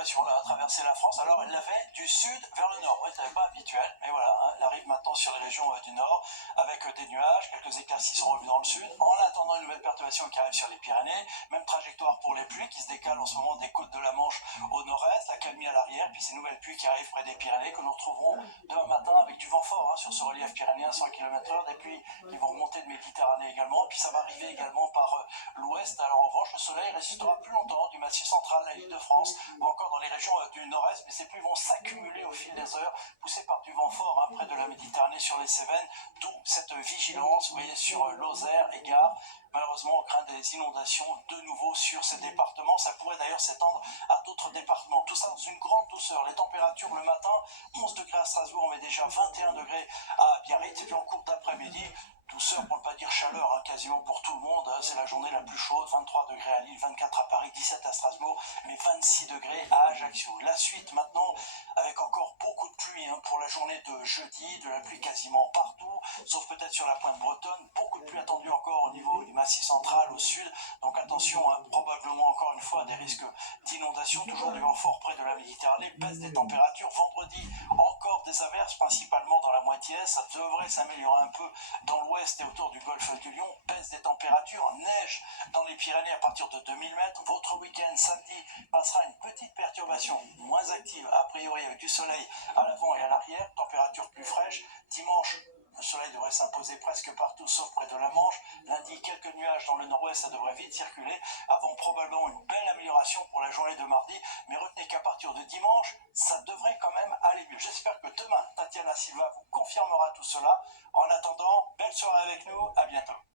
perturbation là, a traversé la France. Alors elle l'avait du sud vers le nord. Oui, c'était pas habituel, mais voilà, hein, elle arrive maintenant sur les régions du nord avec des nuages, quelques éclaircies sont revues dans le sud. En attendant une nouvelle perturbation qui arrive sur les Pyrénées, même trajectoire pour les pluies qui se décalent en ce moment des côtes de la Manche au nord-est, la calmie à l'arrière, puis ces nouvelles pluies qui arrivent près des Pyrénées que nous retrouverons demain matin avec du vent fort hein, sur ce relief pyrénéen 100 km/h, des pluies qui vont remonter de Méditerranée également, puis ça va arriver également par l'ouest. Alors en revanche, le soleil résistera plus longtemps du massif central à l'Île-de-France ou encore dans les régions du nord-est, mais ces pluies vont s'accumuler au fil des heures, poussées par du vent fort hein, près de la Méditerranée sur les Cévennes, d'où cette vigilance, vous voyez, sur Lozère et Gard. Malheureusement, on craint des inondations de nouveau sur ces départements. Ça pourrait d'ailleurs s'étendre à d'autres départements. Tout ça dans une grande douceur. Les températures le matin, 11 degrés à Strasbourg, mais déjà 21 degrés à Biarritz. Et puis en cours d'après-midi, douceur pour ne pas dire chaleur, hein, quasiment pour tout le monde. C'est la journée la plus chaude, 23 degrés à Lille, 24 à Paris, 17 à Strasbourg, mais 26 degrés à Ajaccio. La suite maintenant, avec encore beaucoup de pluie hein, pour la journée de jeudi, de la pluie quasiment partout, sauf peut-être sur la pointe bretonne. Beaucoup de pluie attendue encore au niveau du massif central, au sud. Donc attention, hein, probablement encore une fois des risques d'inondation, toujours du vent fort près de la Méditerranée, baisse des températures. Vendredi, encore des averses, principalement dans la moitié est. Ça devrait s'améliorer un peu dans l'ouest et autour du golfe du Lion. Baisse des températures, neige dans les Pyrénées à partir de 2000 mètres. Votre week-end samedi passera une petite perturbation moins active, a priori avec du soleil à l'avant et à l'arrière, température plus fraîche. Dimanche, le soleil devrait s'imposer presque partout sauf près de la Manche. Lundi, quelques nuages dans le nord-ouest, ça devrait vite circuler avant probablement une belle amélioration pour la journée de mardi. Mais retenez qu'à partir de dimanche, ça devrait quand même aller mieux. J'espère que demain, Tatiana Silva vous confirmera tout cela. En attendant, belle soirée avec nous, à bientôt.